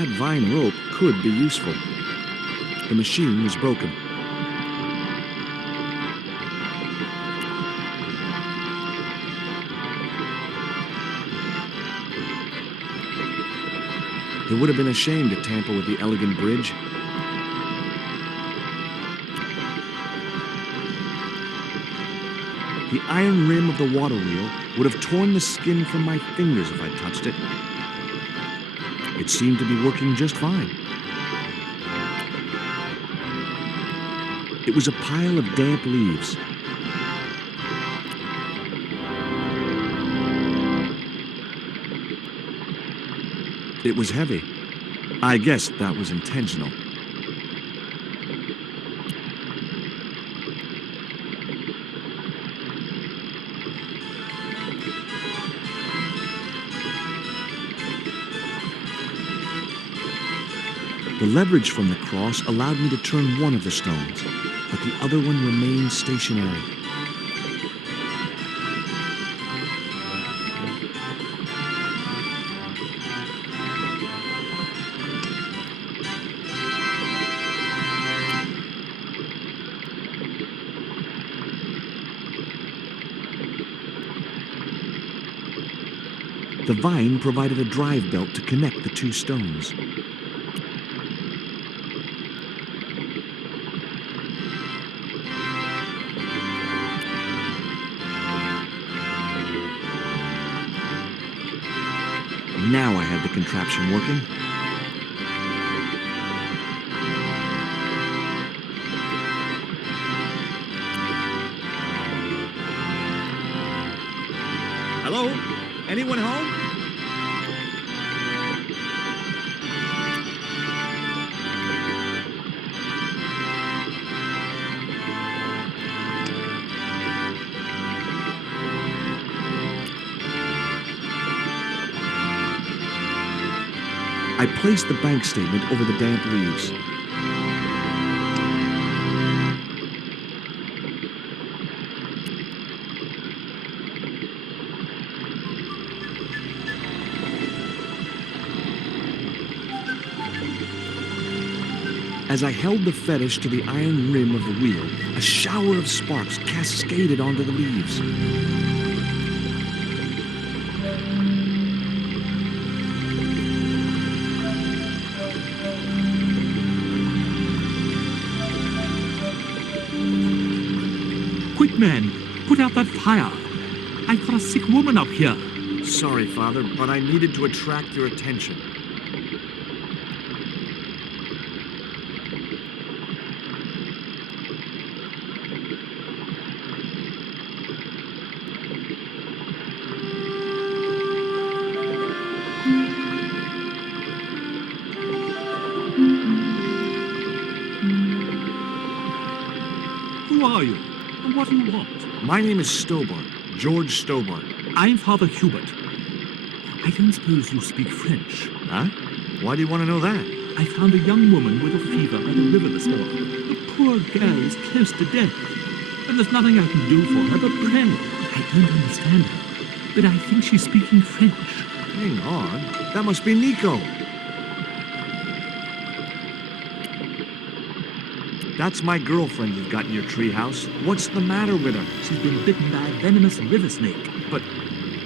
That vine rope could be useful. The machine was broken. It would have been a shame to tamper with the elegant bridge. The iron rim of the water wheel would have torn the skin from my fingers if I'd touched it. It seemed to be working just fine. It was a pile of damp leaves. It was heavy. I guess that was intentional. The leverage from the cross allowed me to turn one of the stones, but the other one remained stationary. The vine provided a drive belt to connect the two stones. Now I had the contraption working. Hello? Anyone home? I placed the bank statement over the damp leaves. As I held the fetish to the iron rim of the wheel, a shower of sparks cascaded onto the leaves. Quick, man! Put out that fire! I've got a sick woman up here. Sorry, Father, but I needed to attract your attention. Who are you? And what do you want? My name is Stobart, George Stobart. I'm Father Hubert. I don't suppose you speak French. Huh? Why do you want to know that? I found a young woman with a fever by the river this morning. The poor girl is close to death, and there's nothing I can do for her but pray. I don't understand her, but I think she's speaking French. Hang on. That must be Nico. That's my girlfriend you've got in your treehouse. What's the matter with her? She's been bitten by a venomous river snake. But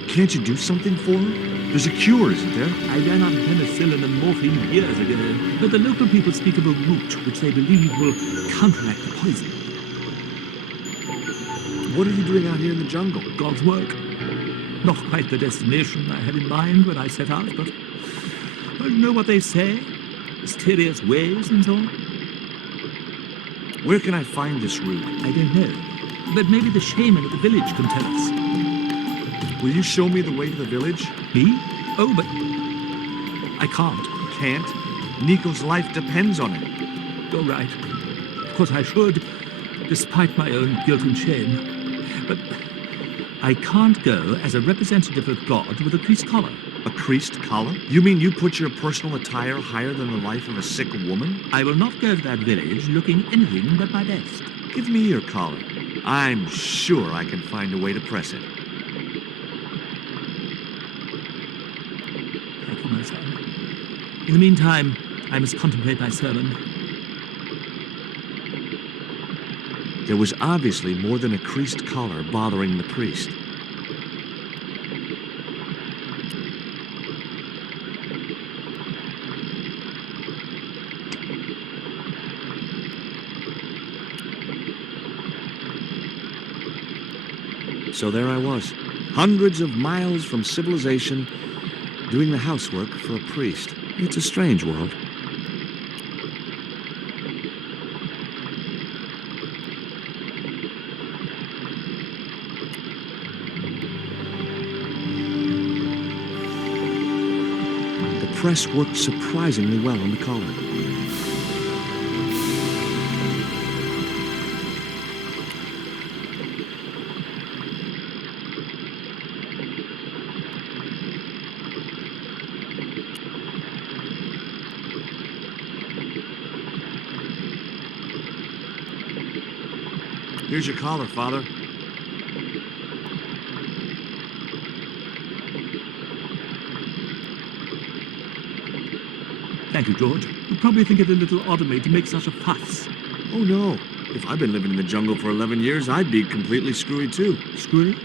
can't you do something for her? There's a cure, isn't there? I ran out of penicillin and morphine years ago, but the local people speak of a root which they believe will counteract the poison. What are you doing out here in the jungle? God's work. Not quite the destination I had in mind when I set out, but you know what they say? Mysterious ways and so on. Where can I find this root? I don't know, but maybe the shaman at the village can tell us. Will you show me the way to the village? Me? Oh, but I can't. Can't? Nico's life depends on it. You're right. Of course I should, despite my own guilt and shame. But I can't go as a representative of God with a creased collar. A creased collar? You mean you put your personal attire higher than the life of a sick woman? I will not go to that village looking anything but my best. Give me your collar. I'm sure I can find a way to press it. Thank you, my son. In the meantime, I must contemplate my sermon. There was obviously more than a creased collar bothering the priest. So there I was, hundreds of miles from civilization, doing the housework for a priest. It's a strange world. The press worked surprisingly well on the collar. Here's your collar, Father. Thank you, George. You probably think it a little odd of me to make such a fuss. Oh, no. If I'd been living in the jungle for 11 years, I'd be completely screwy, too. Screwy?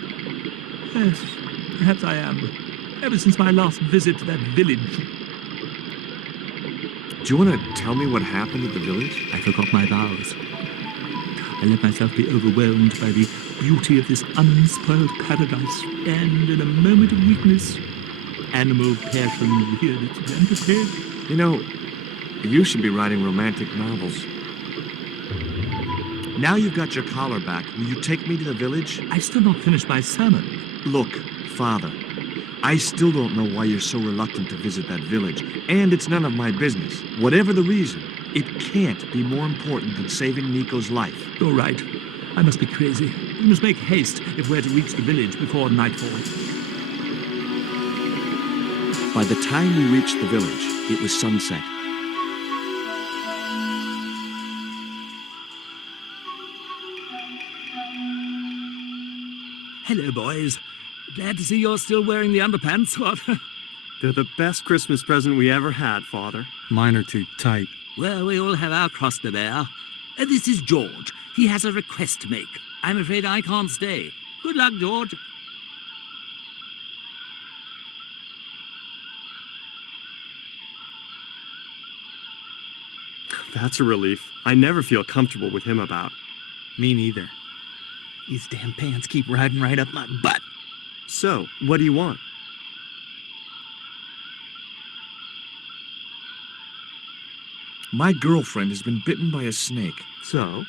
Yes, perhaps I am. Ever since my last visit to that village. Do you want to tell me what happened at the village? I forgot my vows. I let myself be overwhelmed by the beauty of this unspoiled paradise, and in a moment of weakness, animal passion reared its rampant head. You know, you should be writing romantic novels. Now you've got your collar back, will you take me to the village? I've still not finished my sermon. Look, Father, I still don't know why you're so reluctant to visit that village, and it's none of my business. Whatever the reason, it can't be more important than saving Nico's life. You're right. I must be crazy. We must make haste if we're to reach the village before nightfall. By the time we reached the village, it was sunset. Hello, boys. Glad to see you're still wearing the underpants, what? They're the best Christmas present we ever had, Father. Mine are too tight. Well, we all have our cross to bear. This is George. He has a request to make. I'm afraid I can't stay. Good luck, George. That's a relief. I never feel comfortable with him about. Me neither. These damn pants keep riding right up my butt. So, what do you want? My girlfriend has been bitten by a snake. So,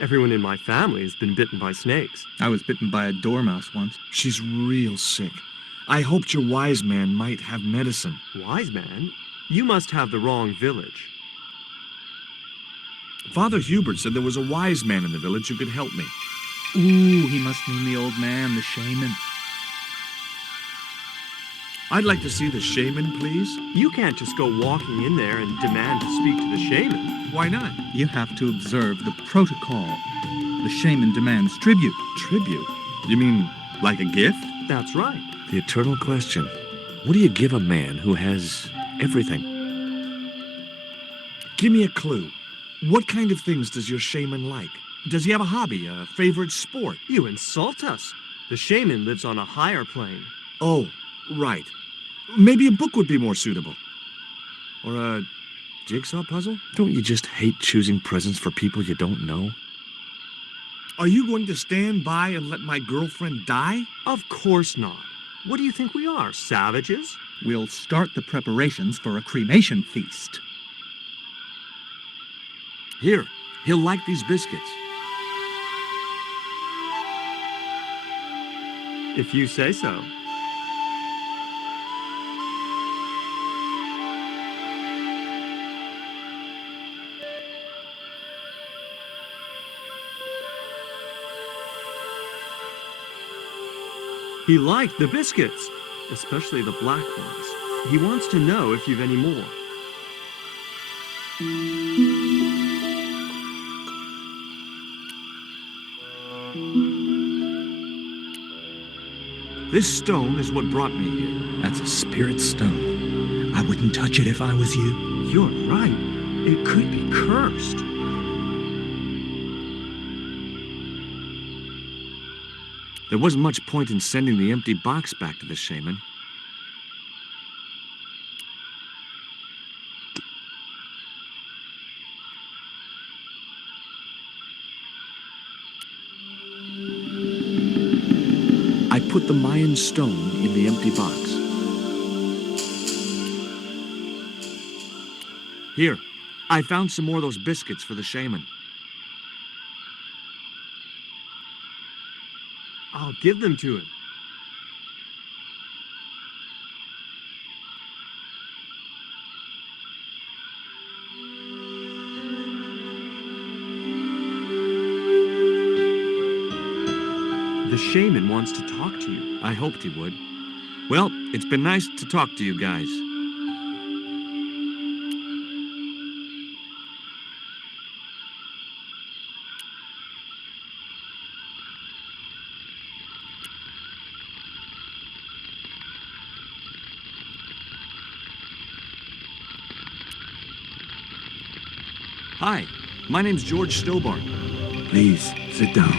everyone in my family has been bitten by snakes. I was bitten by a dormouse once. She's real sick. I hoped your wise man might have medicine. Wise man? You must have the wrong village. Father Hubert said there was a wise man in the village who could help me. Ooh, he must mean the old man, the shaman. I'd like to see the shaman, please. You can't just go walking in there and demand to speak to the shaman. Why not? You have to observe the protocol. The shaman demands tribute. Tribute? You mean like a gift? That's right. The eternal question. What do you give a man who has everything? Give me a clue. What kind of things does your shaman like? Does he have a hobby, a favorite sport? You insult us. The shaman lives on a higher plane. Oh, right. Maybe a book would be more suitable. Or a jigsaw puzzle? Don't you just hate choosing presents for people you don't know? Are you going to stand by and let my girlfriend die? Of course not. What do you think we are, savages? We'll start the preparations for a cremation feast. Here, he'll like these biscuits. If you say so. He liked the biscuits, especially the black ones. He wants to know if you've any more. This stone is what brought me here. That's a spirit stone. I would wouldn't touch it if I was you. You're right. It could be cursed. There wasn't much point in sending the empty box back to the shaman. I put the Mayan stone in the empty box. Here, I found some more of those biscuits for the shaman. I'll give them to him. The shaman wants to talk to you. I hoped he would. Well, it's been nice to talk to you guys. Hi, my name's George Stobart. Please, sit down.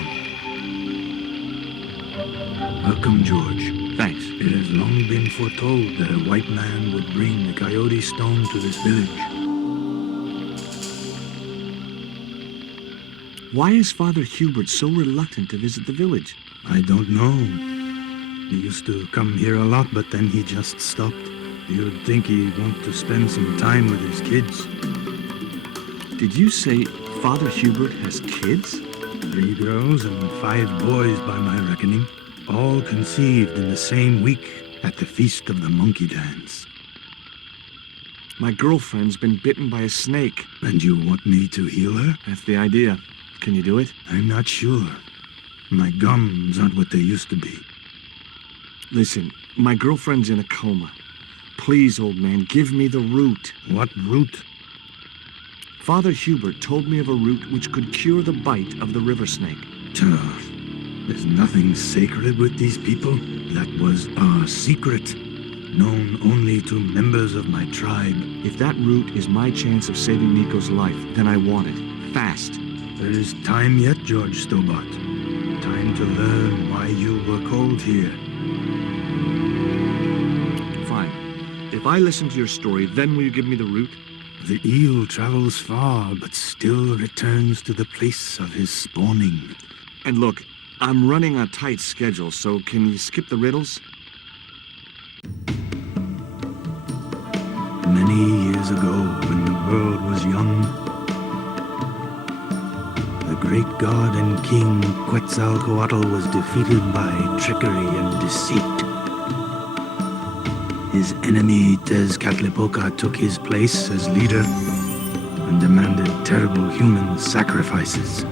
Welcome, George. Thanks. It has long been foretold that a white man would bring the coyote stone to this village. Why is Father Hubert so reluctant to visit the village? I don't know. He used to come here a lot, but then he just stopped. You'd think he'd want to spend some time with his kids. Did you say Father Hubert has kids? 3 girls and 5 boys by my reckoning. All conceived in the same week at the Feast of the Monkey Dance. My girlfriend's been bitten by a snake. And you want me to heal her? That's the idea. Can you do it? I'm not sure. My gums aren't what they used to be. Listen, my girlfriend's in a coma. Please, old man, give me the root. What root? Father Hubert told me of a root which could cure the bite of the river snake. There's nothing sacred with these people. That was our secret, known only to members of my tribe. If that root is my chance of saving Nico's life, then I want it. Fast. There is time yet, George Stobart. Time to learn why you were called here. Fine. If I listen to your story, then will you give me the root? The eel travels far, but still returns to the place of his spawning. And look, I'm running a tight schedule, so can you skip the riddles? Many years ago, when the world was young, the great god and king Quetzalcoatl was defeated by trickery and deceit. His enemy Tezcatlipoca took his place as leader and demanded terrible human sacrifices.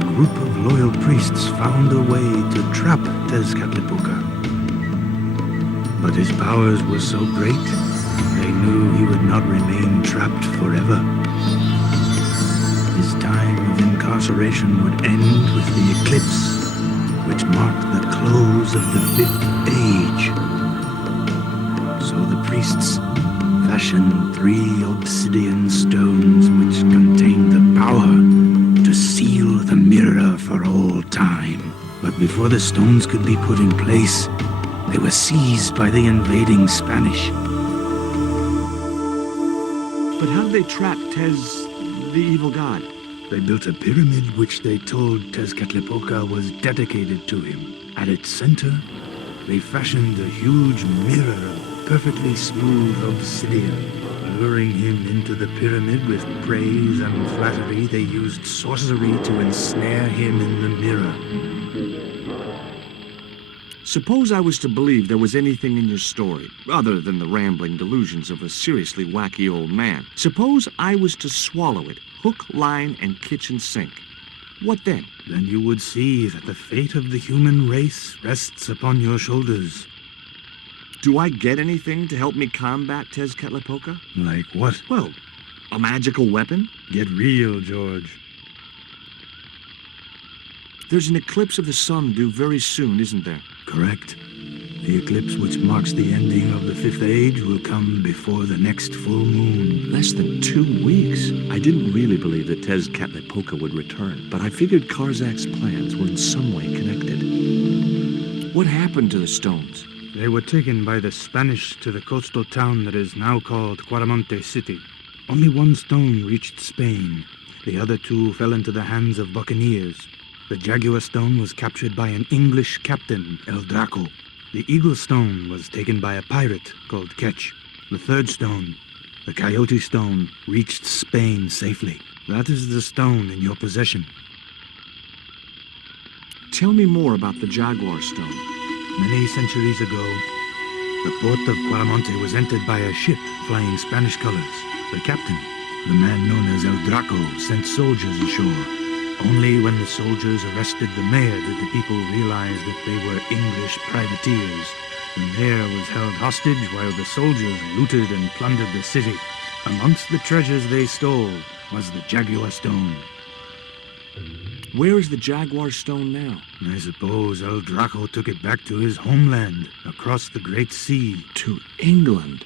A group of loyal priests found a way to trap Tezcatlipoca. But his powers were so great, they knew he would not remain trapped forever. His time of incarceration would end with the eclipse, which marked the close of the 5th age. So the priests fashioned 3 obsidian stones which contained the power to seal the mirror for all time. But before the stones could be put in place, they were seized by the invading Spanish. But how did they trap Tez, the evil god? They built a pyramid which they told Tezcatlipoca was dedicated to him. At its center, they fashioned a huge mirror of perfectly smooth obsidian. Luring him into the pyramid with praise and flattery, they used sorcery to ensnare him in the mirror. Suppose I was to believe there was anything in your story, other than the rambling delusions of a seriously wacky old man. Suppose I was to swallow it, hook, line, and kitchen sink. What then? Then you would see that the fate of the human race rests upon your shoulders. Do I get anything to help me combat Tezcatlipoca? Like what? Well, a magical weapon? Get real, George. There's an eclipse of the sun due very soon, isn't there? Correct. The eclipse which marks the ending of the Fifth Age will come before the next full moon. Less than 2 weeks. I didn't really believe that Tezcatlipoca would return, but I figured Karzak's plans were in some way connected. What happened to the stones? They were taken by the Spanish to the coastal town that is now called Quaramonte City. Only one stone reached Spain. The other two fell into the hands of buccaneers. The Jaguar stone was captured by an English captain, El Draco. The Eagle stone was taken by a pirate called Ketch. The third stone, the Coyote stone, reached Spain safely. That is the stone in your possession. Tell me more about the Jaguar stone. Many centuries ago, the port of Quaramonte was entered by a ship flying Spanish colors. The captain, the man known as El Draco, sent soldiers ashore. Only when the soldiers arrested the mayor did the people realize that they were English privateers. The mayor was held hostage while the soldiers looted and plundered the city. Amongst the treasures they stole was the Jaguar stone. Where is the Jaguar stone now? I suppose El Draco took it back to his homeland, across the Great Sea. To England.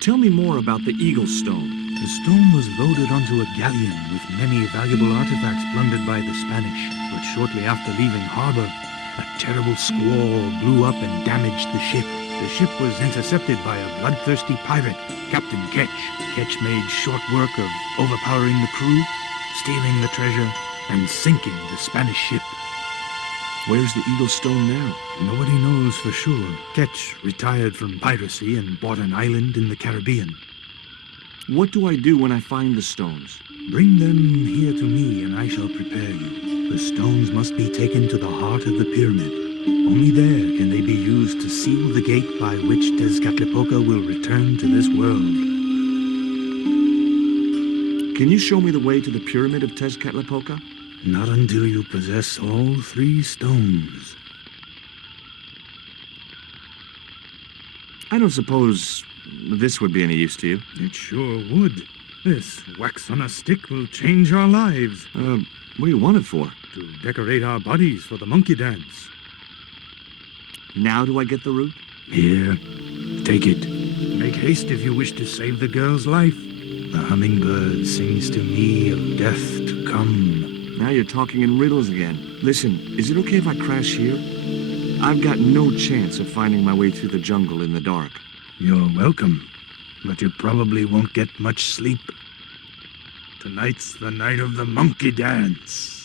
Tell me more about the Eagle stone. The stone was loaded onto a galleon with many valuable artifacts plundered by the Spanish. But shortly after leaving harbor, a terrible squall blew up and damaged the ship. The ship was intercepted by a bloodthirsty pirate, Captain Ketch. Ketch made short work of overpowering the crew, stealing the treasure, and sinking the Spanish ship. Where's the Eagle stone now? Nobody knows for sure. Ketch retired from piracy and bought an island in the Caribbean. What do I do when I find the stones? Bring them here to me and I shall prepare you. The stones must be taken to the heart of the pyramid. Only there can they be used to seal the gate by which Tezcatlipoca will return to this world. Can you show me the way to the pyramid of Tezcatlipoca? Not until you possess all 3 stones. I don't suppose this would be any use to you. It sure would. This wax on a stick will change our lives. What do you want it for? To decorate our bodies for the monkey dance. Now do I get the root? Here, take it. Make haste if you wish to save the girl's life. The hummingbird sings to me of death to come. Now you're talking in riddles again. Listen, is it okay if I crash here? I've got no chance of finding my way through the jungle in the dark. You're welcome, but you probably won't get much sleep. Tonight's the night of the monkey dance.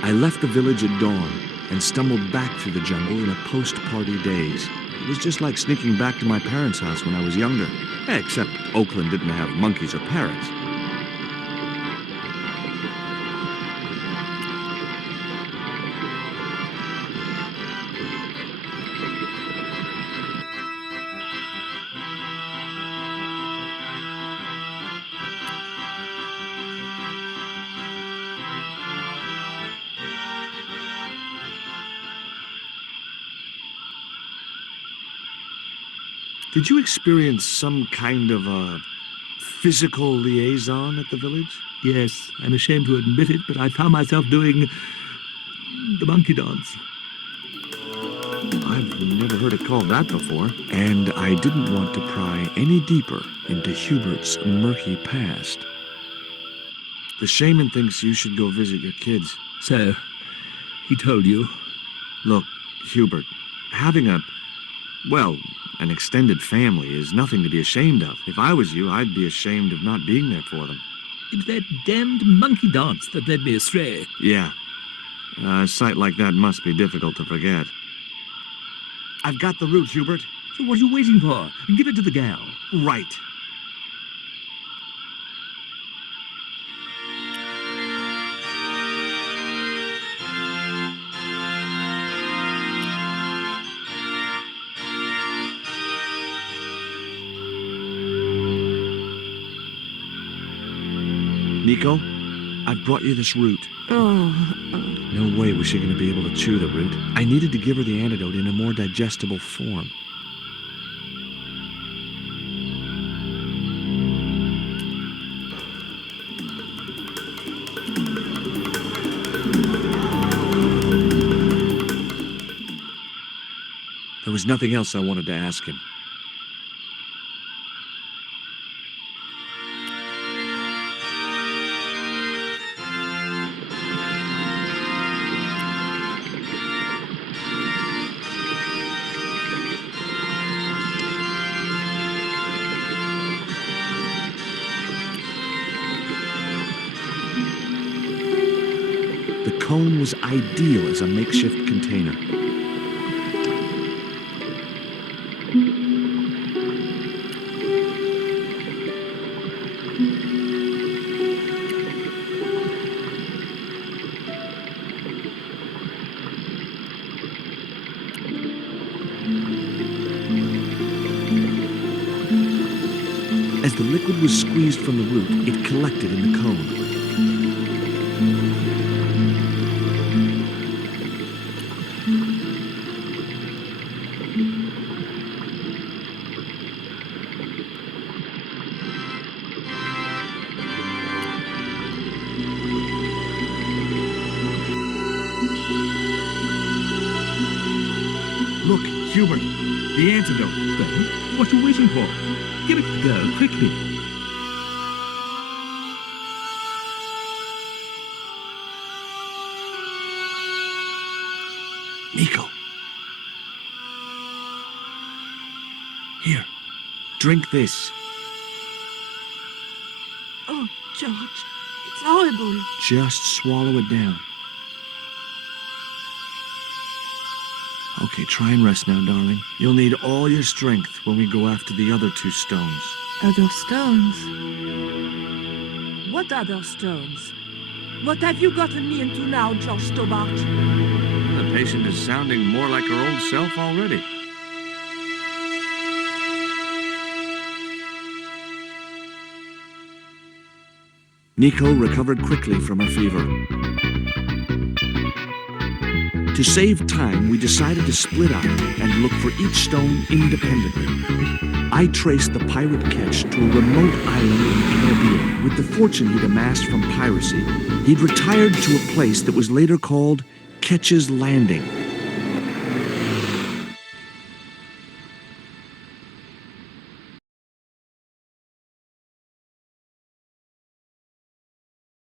I left the village at dawn and stumbled back through the jungle in a post-party daze. It was just like sneaking back to my parents' house when I was younger. Except Oakland didn't have monkeys or parrots. Did you experience some kind of a physical liaison at the village? Yes, I'm ashamed to admit it, but I found myself doing the monkey dance. I've never heard it called that before. And I didn't want to pry any deeper into Hubert's murky past. The shaman thinks you should go visit your kids. So, he told you? Look, Hubert, having an extended family is nothing to be ashamed of. If I was you, I'd be ashamed of not being there for them. It was that damned monkey dance that led me astray. Yeah. A sight like that must be difficult to forget. I've got the root, Hubert. So what are you waiting for? Give it to the gal. Right. Nico, I've brought you this root. Oh, No way was she going to be able to chew the root. I needed to give her the antidote in a more digestible form. There was nothing else I wanted to ask him. The cone was ideal as a makeshift container. As the liquid was squeezed from the root, it collected in the cone. Look, Hubert, the antidote. Well, what are you waiting for? Give it to the girl, quickly. Nico. Here, drink this. oh, George, it's horrible. Just swallow it down. Okay, try and rest now, darling. You'll need all your strength when we go after the other 2 stones. Other stones? What other stones? What have you gotten me into now, George Stobart? The patient is sounding more like her old self already. Nico recovered quickly from her fever. To save time, we decided to split up and look for each stone independently. I traced the pirate Ketch to a remote island in the Caribbean. With the fortune he'd amassed from piracy, he'd retired to a place that was later called Ketch's Landing.